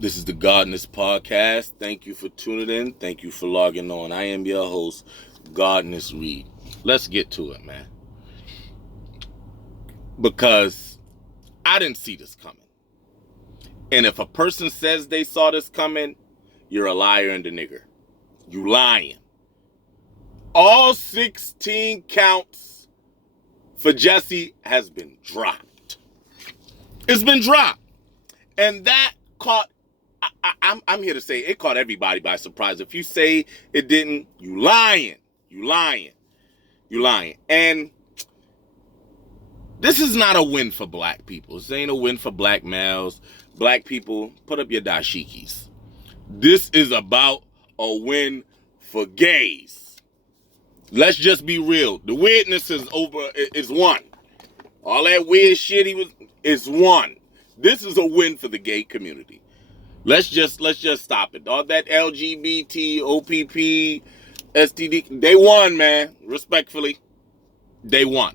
This is the Gardeners Podcast. Thank you for tuning in. Thank you for logging on. I am your host, Gardeners Reed. Let's get to it, man. Because I didn't see this coming. And if a person says they saw this coming, you're a liar and a nigger. You lying. All 16 counts for Jesse has been dropped. It's been dropped. And that caught, I'm here to say it caught everybody by surprise. If you say it didn't, you lying. You lying. You lying. And this is not a win for black people. This ain't a win for black males. Black people, put up your dashikis. This is about a win for gays. Let's just be real. The weirdness is won. All that weird shit is won. This is a win for the gay community. Let's just stop it. All that LGBT, OPP, STD, they won, man. Respectfully, they won.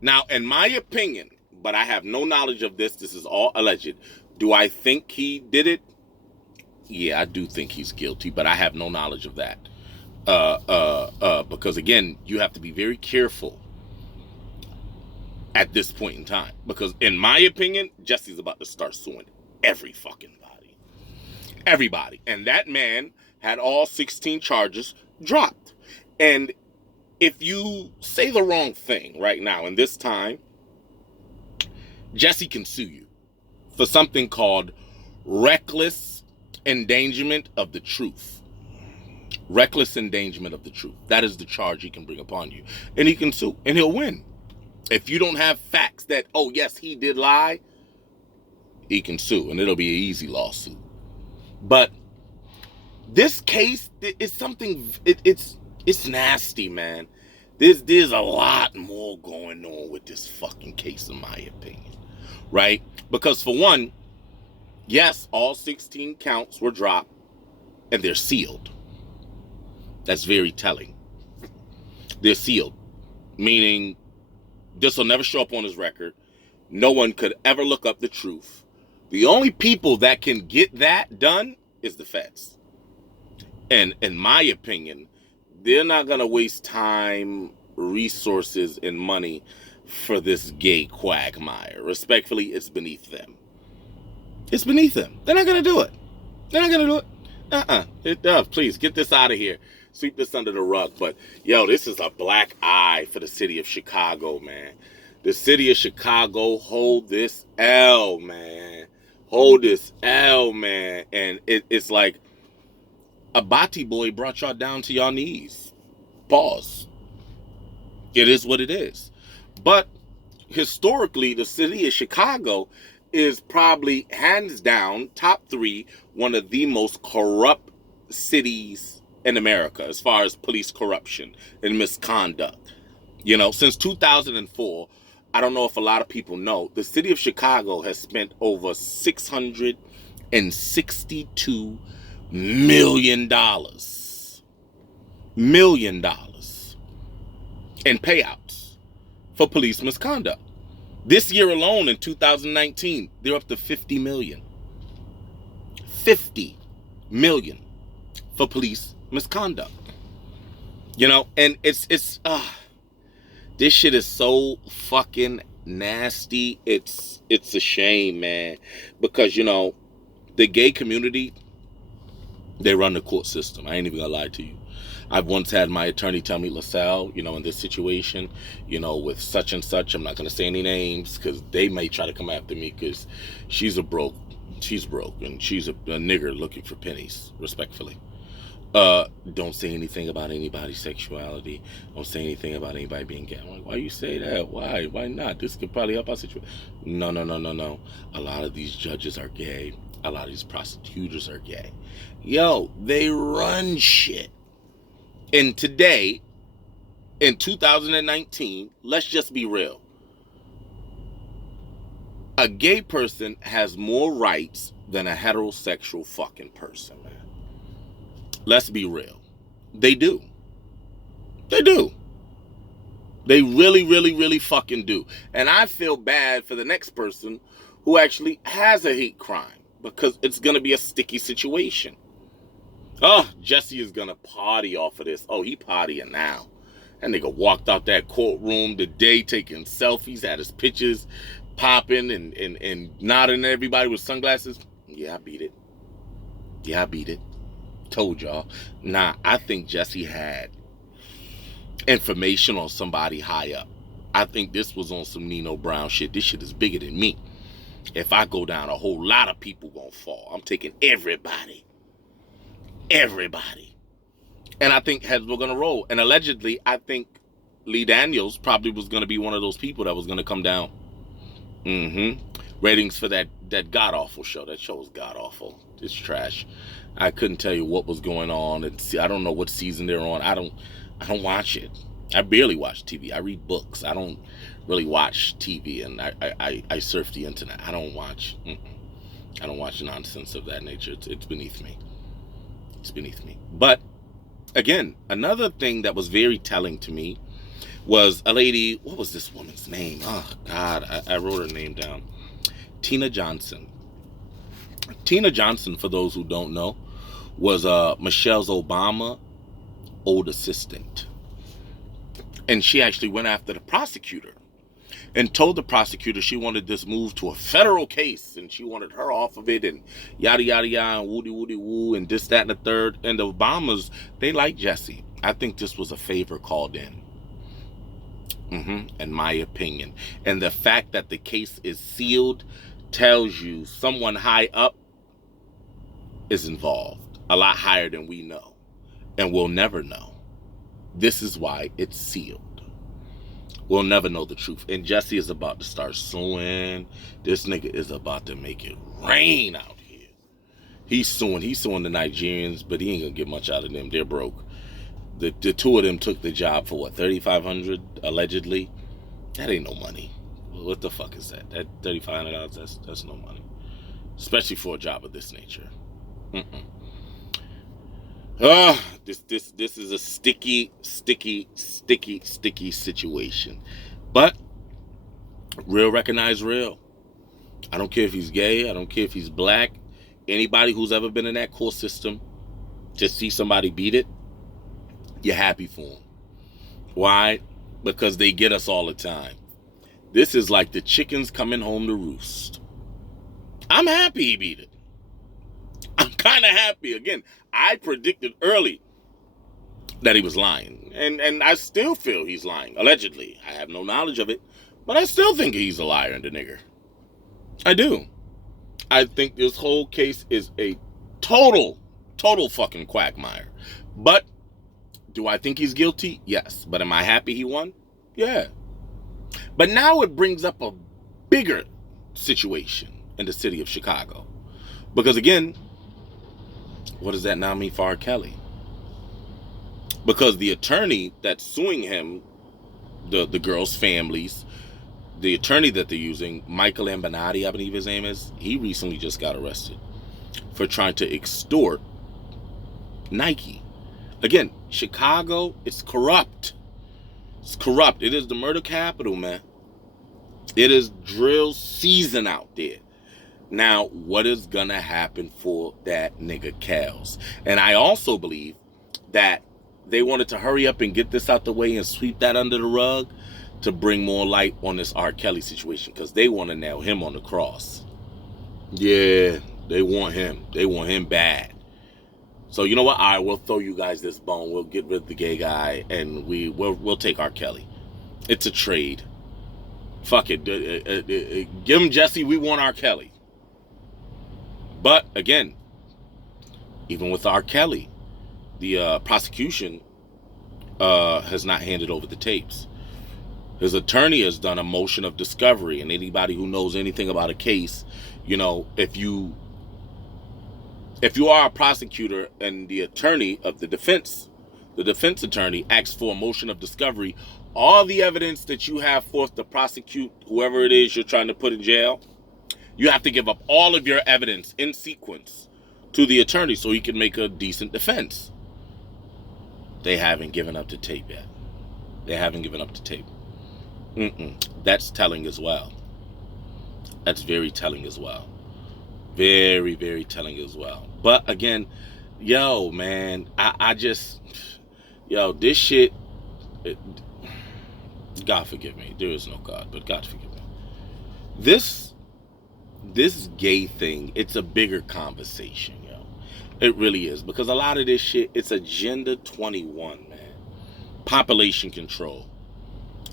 Now, in my opinion, but I have no knowledge of this. This is all alleged. Do I think he did it? Yeah, I do think he's guilty, but I have no knowledge of that. Because again, you have to be very careful at this point in time. Because in my opinion, Jesse's about to start suing every fucking body. Everybody. And that man had all 16 charges dropped. And if you say the wrong thing right now in this time, Jesse can sue you for something called reckless endangerment of the truth. Reckless endangerment of the truth. That is the charge he can bring upon you. And he can sue. And he'll win. If you don't have facts that, oh, yes, he did lie, he can sue. And it'll be an easy lawsuit. But this case is something, it's nasty, man. There's a lot more going on with this fucking case, in my opinion. Right? Because for one, yes, all 16 counts were dropped and they're sealed. That's very telling. They're sealed, meaning this will never show up on his record. No one could ever look up the truth. The only people that can get that done is the feds. And in my opinion, they're not going to waste time, resources, and money for this gay quagmire. Respectfully, it's beneath them. It's beneath them. They're not going to do it. They're not going to do it. Please, get this out of here. Sweep this under the rug. But, yo, this is a black eye for the city of Chicago, man. The city of Chicago, hold this L, man. Hold this L, man. And it's like a Bati boy brought y'all down to y'all knees. Pause. It is what it is. But historically, the city of Chicago is probably hands down top 3 one of the most corrupt cities in America as far as police corruption and misconduct. You know, since 2004, I don't know if a lot of people know, the city of Chicago has spent over $662 million in payouts for police misconduct. This year alone in 2019, they're up to 50 million. 50 million for police misconduct. You know, and it's this shit is so fucking nasty. It's a shame, man. Because, you know, the gay community, they run the court system. I ain't even gonna lie to you. I've once had my attorney tell me, LaSalle, you know, in this situation, you know, with such and such, I'm not going to say any names because they may try to come after me because she's broke, and she's a nigger looking for pennies, respectfully. Don't say anything about anybody's sexuality. Don't say anything about anybody being gay. I'm like, why you say that? Why? Why not? This could probably help our situation. No. A lot of these judges are gay. A lot of these prosecutors are gay. Yo, they run shit. And today, in 2019, let's just be real. A gay person has more rights than a heterosexual fucking person, man. Let's be real. They do. They do. They really fucking do. And I feel bad for the next person who actually has a hate crime because it's going to be a sticky situation. Oh, Jesse is going to party off of this. Oh, he partying now. That nigga walked out that courtroom today taking selfies, had his pictures popping and nodding at everybody with sunglasses. Yeah, I beat it. Yeah, I beat it. Told y'all. Nah, I think Jesse had information on somebody high up. I think this was on some Nino Brown shit. This shit is bigger than me. If I go down, a whole lot of people gonna fall. I'm taking everybody. Everybody. And I think heads were gonna roll. And allegedly, I think Lee Daniels probably was gonna be one of those people that was gonna come down. Ratings for that god-awful show. That show was god-awful. It's trash. I couldn't tell you what was going on. I don't know what season they're on. I don't watch it. I barely watch TV. I read books. I don't really watch TV, and I surf the internet. I don't watch nonsense of that nature. It's beneath me. It's beneath me. But again, another thing that was very telling to me was a lady. What was this woman's name? Oh God, I wrote her name down. Tina Johnson. Tina Johnson, for those who don't know, was Michelle Obama's old assistant. And she actually went after the prosecutor and told the prosecutor she wanted this moved to a federal case and she wanted her off of it and yada, yada, yada, and woody, woody, woo, and this, that, and the third. And the Obamas, they like Jesse. I think this was a favor called in. In my opinion. And the fact that the case is sealed tells you someone high up is involved. A lot higher than we know. And we'll never know. This is why it's sealed. We'll never know the truth. And Jesse is about to start suing. This nigga is about to make it rain out here. He's suing the Nigerians, but he ain't gonna get much out of them. They're broke. The two of them took the job for what, $3,500 allegedly? That ain't no money. What the fuck is that? That $3,500, that's no money. Especially for a job of this nature. This is a sticky situation. But real recognize real. I don't care if he's gay. I don't care if he's black. Anybody who's ever been in that court system, to see somebody beat it, you're happy for them. Why? Because they get us all the time. This is like the chickens coming home to roost. I'm happy he beat it. I'm kind of happy. Again, I predicted early that he was lying. And I still feel he's lying, allegedly. I have no knowledge of it, but I still think he's a liar and a nigger. I do. I think this whole case is a total fucking quagmire. But do I think he's guilty? Yes. But am I happy he won? Yeah. But now it brings up a bigger situation in the city of Chicago. Because again, what does that now mean for R. Kelly? Because the attorney that's suing him, the girls' families, the attorney that they're using, Michael Avenatti, I believe his name is, he recently just got arrested for trying to extort Nike. Again, Chicago is corrupt. It's corrupt. It is the murder capital, man. It is drill season out there. Now, what is going to happen for that nigga Kels? And I also believe that they wanted to hurry up and get this out the way and sweep that under the rug to bring more light on this R. Kelly situation, because they want to nail him on the cross. Yeah, they want him. They want him bad. So you know what? All right, we'll throw you guys this bone. We'll get rid of the gay guy, and we'll take R. Kelly. It's a trade. Fuck it. Give him Jesse. We want R. Kelly. But again, even with R. Kelly, the prosecution has not handed over the tapes. His attorney has done a motion of discovery, and anybody who knows anything about a case, you know, if you are a prosecutor and the attorney of the defense attorney asks for a motion of discovery, all the evidence that you have forth to prosecute whoever it is you're trying to put in jail, you have to give up all of your evidence in sequence to the attorney so he can make a decent defense. They haven't given up the tape yet. They haven't given up the tape. That's telling as well. That's very telling as well. Very, very telling as well. But again, yo, man, I just, yo, this shit, it, God forgive me. There is no God, but God forgive me. This, this gay thing, it's a bigger conversation, yo. It really is. Because a lot of this shit, it's Agenda 21, man. Population control.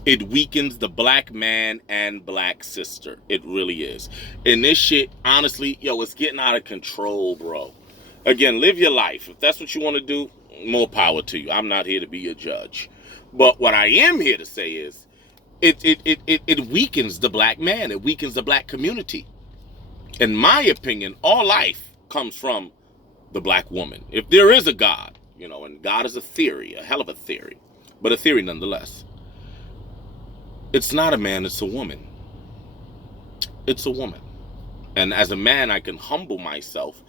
It weakens the black man and black sister. It really is. And this shit, honestly, yo, it's getting out of control, bro. Again, live your life. If that's what you want to do, more power to you. I'm not here to be your judge. But what I am here to say is it weakens the black man. It weakens the black community. In my opinion, all life comes from the black woman. If there is a God, you know, and God is a theory, a hell of a theory, but a theory nonetheless. It's not a man, it's a woman. It's a woman. And as a man, I can humble myself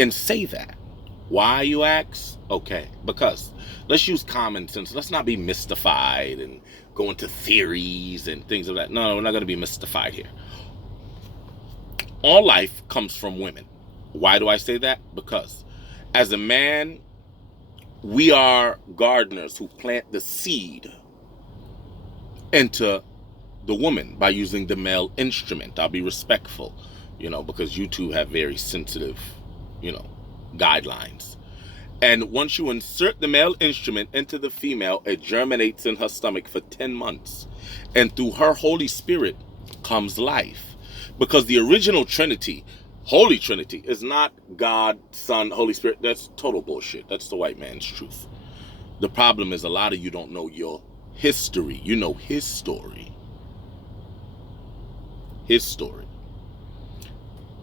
and say that. Why, you ask? Okay, because let's use common sense. Let's not be mystified and go into theories and things of that. No, we're not going to be mystified here. All life comes from women. Why do I say that? Because as a man, we are gardeners who plant the seed into the woman by using the male instrument. I'll be respectful, you know, because you two have very sensitive, you know, guidelines. And once you insert the male instrument into the female, it germinates in her stomach for 10 months. And through her Holy Spirit comes life. Because the original Trinity, Holy Trinity, is not God, Son, Holy Spirit. That's total bullshit. That's the white man's truth. The problem is a lot of you don't know your history. You know his story. His story.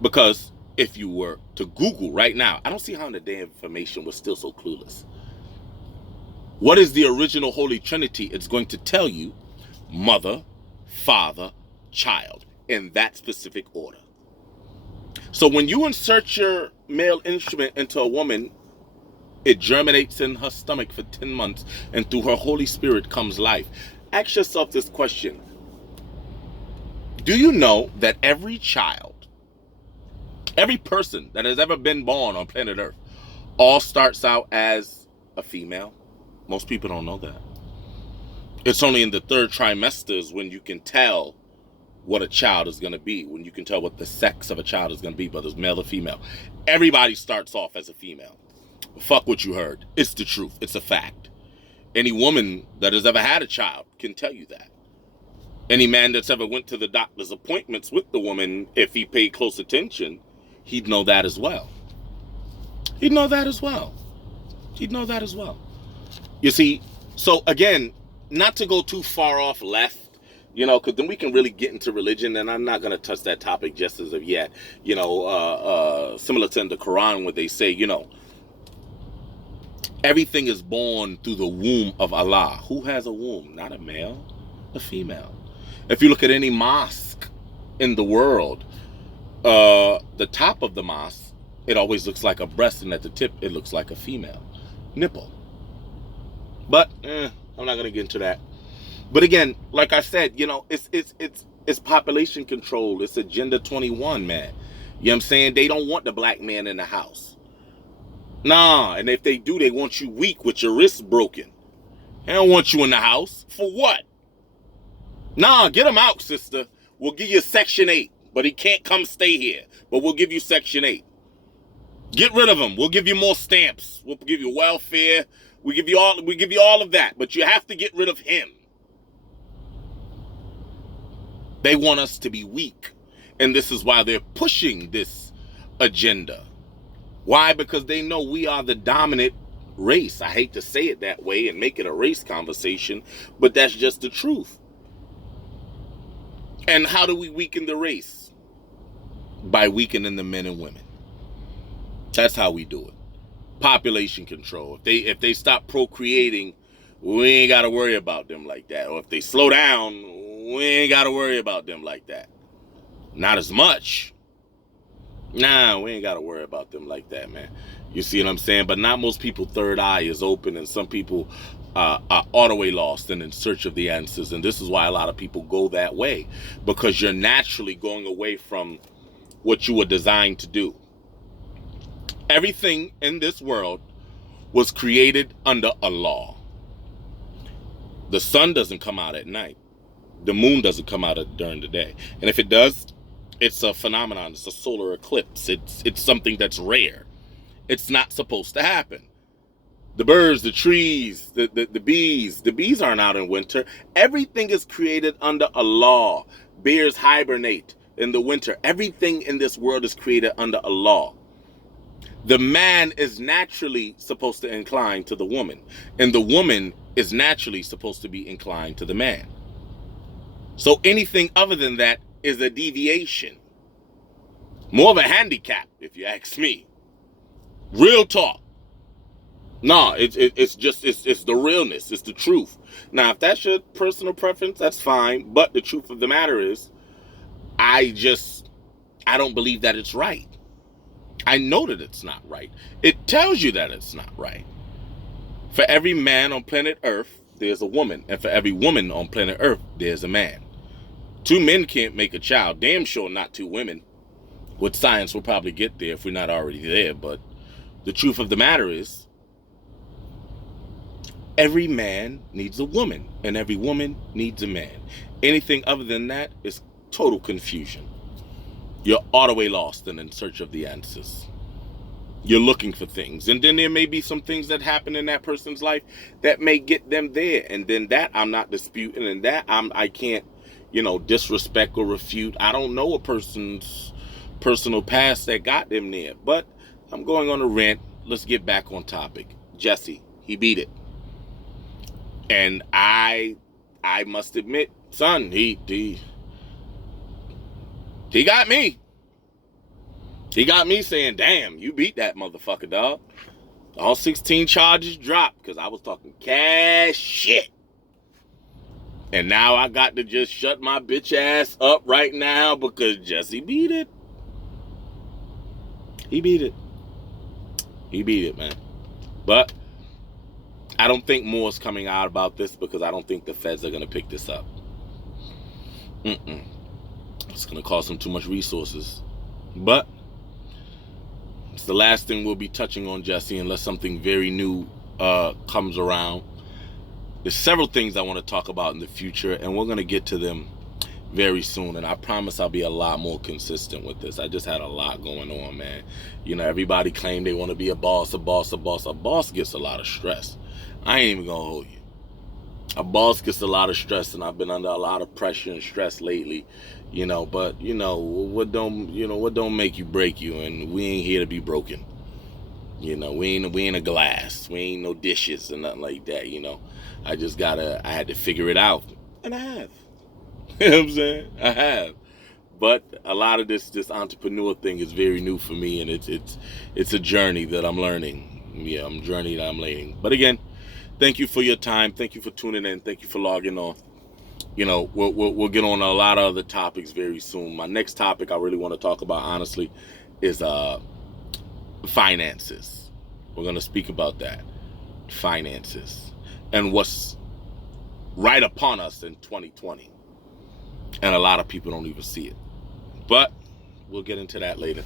Because if you were to Google right now, I don't see how in the damn information was still so clueless. What is the original Holy Trinity? It's going to tell you mother, father, child, in that specific order. So when you insert your male instrument into a woman, it germinates in her stomach for 10 months, and through her Holy Spirit comes life. Ask yourself this question. Do you know that every child, every person that has ever been born on planet Earth, all starts out as a female? Most people don't know that. It's only in the third trimesters when you can tell what a child is going to be, when you can tell what the sex of a child is going to be, whether it's male or female. Everybody starts off as a female. Fuck what you heard. It's the truth. It's a fact. Any woman that has ever had a child can tell you that. Any man that's ever went to the doctor's appointments with the woman, if he paid close attention, he'd know that as well. He'd know that as well. He'd know that as well. You see, so again, not to go too far off left, you know, because then we can really get into religion, and I'm not going to touch that topic just as of yet. You know, similar to in the Quran where they say, you know, everything is born through the womb of Allah. Who has a womb? Not a male, a female. If you look at any mosque in the world, the top of the mosque, it always looks like a breast, and at the tip, it looks like a female nipple. But I'm not going to get into that. But again, like I said, you know, it's population control. It's Agenda 21, man. You know what I'm saying? They don't want the black man in the house. Nah, and if they do, they want you weak with your wrists broken. They don't want you in the house. For what? Nah, get him out, sister. We'll give you Section 8, but he can't come stay here. But we'll give you Section 8. Get rid of him. We'll give you more stamps. We'll give you welfare. We give you all of that, but you have to get rid of him. They want us to be weak, and this is why they're pushing this agenda. Why? Because they know we are the dominant race. I hate to say it that way and make it a race conversation, but that's just the truth. And how do we weaken the race? By weakening the men and women. That's how we do it. Population control. If they stop procreating, we ain't got to worry about them like that. Or if they slow down, we ain't got to worry about them like that. Not as much. Nah, we ain't got to worry about them like that, man. You see what I'm saying? But not most people third eye is open, and some people are all the way lost and in search of the answers. And this is why a lot of people go that way, because you're naturally going away from what you were designed to do. Everything in this world was created under a law. The sun doesn't come out at night. The moon doesn't come out during the day. And if it does, it's a phenomenon. It's a solar eclipse. It's something that's rare. It's not supposed to happen. The birds, the trees, the bees aren't out in winter. Everything is created under a law. Bears hibernate in the winter. Everything in this world is created under a law. The man is naturally supposed to incline to the woman, and the woman is naturally supposed to be inclined to the man. So anything other than that is a deviation. More of a handicap, if you ask me. Real talk. No, it's the realness. It's the truth. Now, if that's your personal preference, that's fine. But the truth of the matter is, I don't believe that it's right. I know that it's not right. It tells you that it's not right. For every man on planet Earth, there's a woman. And for every woman on planet Earth, there's a man. 2 men can't make a child. Damn sure not 2 women. With science, we'll probably get there if we're not already there. But the truth of the matter is, every man needs a woman. And every woman needs a man. Anything other than that is total confusion. You're all the way lost and in search of the answers. You're looking for things. And then there may be some things that happen in that person's life that may get them there. And then that I'm not disputing. And that I can't, disrespect or refute. I don't know a person's personal past that got them there. But I'm going on a rant. Let's get back on topic. Jesse, he beat it. And I must admit, son, he got me. He got me saying, damn, you beat that motherfucker, dog. All 16 charges dropped because I was talking cash shit. And now I got to just shut my bitch ass up right now because Jesse beat it. He beat it. He beat it, man. But I don't think more is coming out about this because I don't think the feds are going to pick this up. It's going to cost them too much resources. But it's the last thing we'll be touching on, Jesse, unless something very new comes around. There's several things I want to talk about in the future, and we're going to get to them very soon. And I promise I'll be a lot more consistent with this. I just had a lot going on, man. Everybody claimed they want to be a boss, a boss, a boss. A boss gets a lot of stress. I ain't even going to hold you. A boss gets a lot of stress, and I've been under a lot of pressure and stress lately. But what don't make you break you, and we ain't here to be broken. We ain't a glass, we ain't no dishes or nothing like that. I had to figure it out, and I have. You know what I'm saying? I have. But a lot of this entrepreneur thing is very new for me, and it's a journey that I'm learning. Yeah, I'm learning. But again, thank you for your time. Thank you for tuning in. Thank you for logging on. We'll get on a lot of other topics very soon. My next topic I really want to talk about, honestly, is finances. We're going to speak about that. Finances. And what's right upon us in 2020. And a lot of people don't even see it. But we'll get into that later.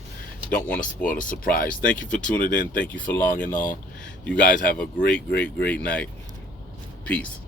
Don't want to spoil the surprise. Thank you for tuning in. Thank you for logging on. You guys have a great, great, great night. Peace.